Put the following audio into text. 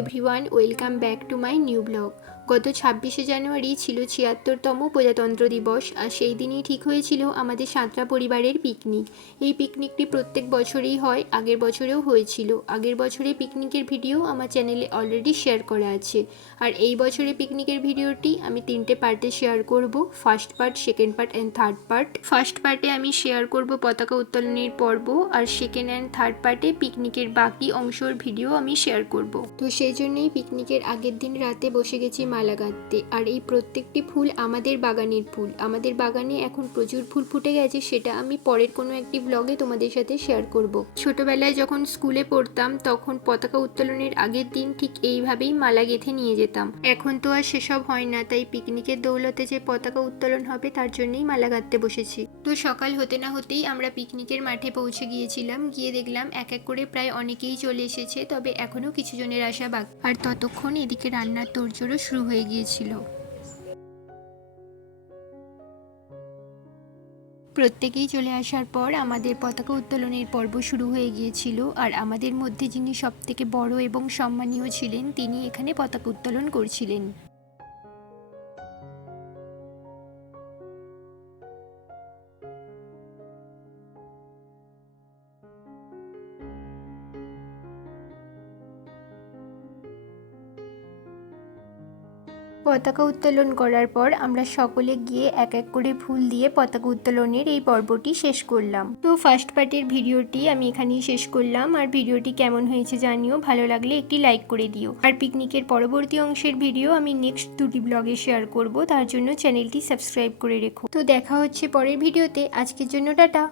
Everyone, welcome back to my new blog. গত 26শে জানুয়ারি ছিল ৭৬তম প্রজাতন্ত্র দিবস, আর সেই দিনই ঠিক হয়েছিল আমাদের সাঁতরা পরিবারের পিকনিক। এই পিকনিকটি প্রত্যেক বছরেই হয়, আগের বছরেও হয়েছিল। আগের বছরে পিকনিকের ভিডিও আমার চ্যানেলে অলরেডি শেয়ার করা আছে, আর এই বছরে পিকনিকের ভিডিওটি আমি 3টে পার্টে শেয়ার করব। First part, second part and third part. First পার্টে আমি শেয়ার করব পতাকা উত্তোলনের পর্ব, আর সেকেন্ড অ্যান্ড থার্ড পার্টে পিকনিকের বাকি অংশের ভিডিও আমি শেয়ার করব। তো সেই জন্যই পিকনিকের আগের দিন রাতে বসে গেছি মালা গাঁথতে। আর এই প্রত্যেকটি ফুল আমাদের বাগানের ফুল। আমাদের বাগানে এখন প্রচুর ফুল ফুটে গেছে, সেটা আমি পরের কোনো একটি ব্লগে তোমাদের সাথে শেয়ার করব। ছোটবেলায় যখন স্কুলে পড়তাম তখন পতাকা উত্তোলনের আগের দিন ঠিক এইভাবেই মালা গেঁথে নিয়ে যেতাম। এখন তো আর সেসব হয় না, তাই পিকনিকের দৌলতে যে পতাকা উত্তোলন হবে তার জন্যই মালা গাঁথতে বসেছি। তো সকাল হতে না হতেই আমরা পিকনিকের মাঠে পৌঁছে গিয়েছিলাম। গিয়ে দেখলাম এক এক করে প্রায় অনেকেই চলে এসেছে, তবে এখনো কিছু জনের আসা বাকি। আর ততক্ষণ এদিকে রান্নার তোড়জোড়ও শুরু হয়ে গিয়েছিল। প্রত্যেকেই চলে আসার পর আমাদের পতাকা উত্তোলনের পর্ব শুরু হয়ে গিয়েছিল। আর আমাদের মধ্যে যিনি সবথেকে বড় এবং সম্মানীয় ছিলেন, তিনি এখানে পতাকা উত্তোলন করছিলেন। পতাকা উত্তোলন করার পর আমরা সকলে গিয়ে এক এক করে ফুল দিয়ে পতাকা উত্তোলনের এই পর্বটি শেষ করলাম। তো ফার্স্ট পার্টের ভিডিওটি আমি এখানেই শেষ করলাম। আর ভিডিওটি কেমন হয়েছে জানিও, ভালো লাগলে একটি লাইক করে দিও। আর পিকনিকের পরবর্তী অংশের ভিডিও আমি নেক্সট 2টি ব্লগে শেয়ার করব, তার জন্য চ্যানেলটি সাবস্ক্রাইব করে রেখো। তো দেখা হচ্ছে পরের ভিডিওতে। আজকের জন্য টাটা।